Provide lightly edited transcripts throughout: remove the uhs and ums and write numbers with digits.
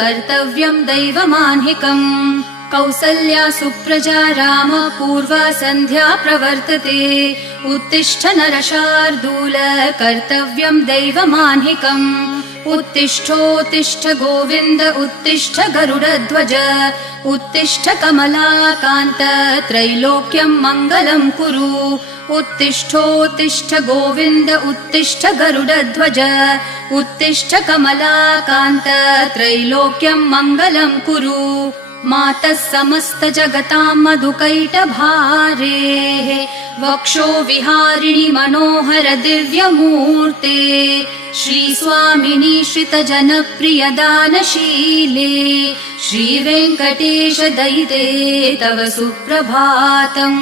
कर्तव्यं दैवमान्हिकम् कौसल्या सुप्रजा राम पूर्वा सन्ध्या प्रवर्तते उत्तिष्ठ नरशार्दूल कर्तव्यं दैवमान्हिकम् उत्तिष्ठोत्तिष्ठ गोविन्द उत्तिष्ठ गरुडध्वज उत्तिष्ठ कमलाकान्त त्रैलोक्यं मङ्गलं कुरु उत्तिष्ठोत्तिष्ठ गोविन्द उत्तिष्ठ गरुडध्वज उत्तिष्ठ कमलाकान्त त्रैलोक्यं मङ्गलं कुरु मातः समस्त जगतां मधुकैटभारेः वक्षो विहारिणि मनोहर दिव्यमूर्ते श्रीस्वामिनि श्रितजनप्रिय दानशीले श्रीवेङ्कटेश दयिते तव सुप्रभातम्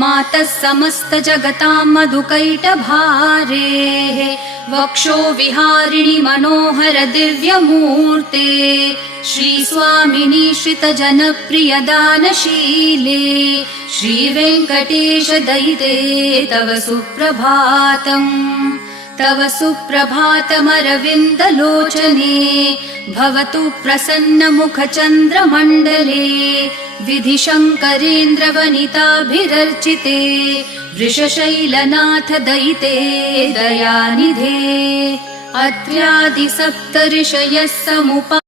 मातः समस्त जगतां मधुकैटभारेः वक्षो विहारिणि मनोहर दिव्यमूर्ते श्रीस्वामिनि श्रितजनप्रिय दानशीले श्रीवेङ्कटेश दयिते तव सुप्रभातम् तव सुप्रभातमरविन्दलोचने भवतु प्रसन्नमुखचन्द्रमण्डले विधिशङ्करेन्द्रवनिताभिरर्चिते वृषशैलनाथ दयिते दयानिधे अत्र्यादिसप्तऋषयः समुपा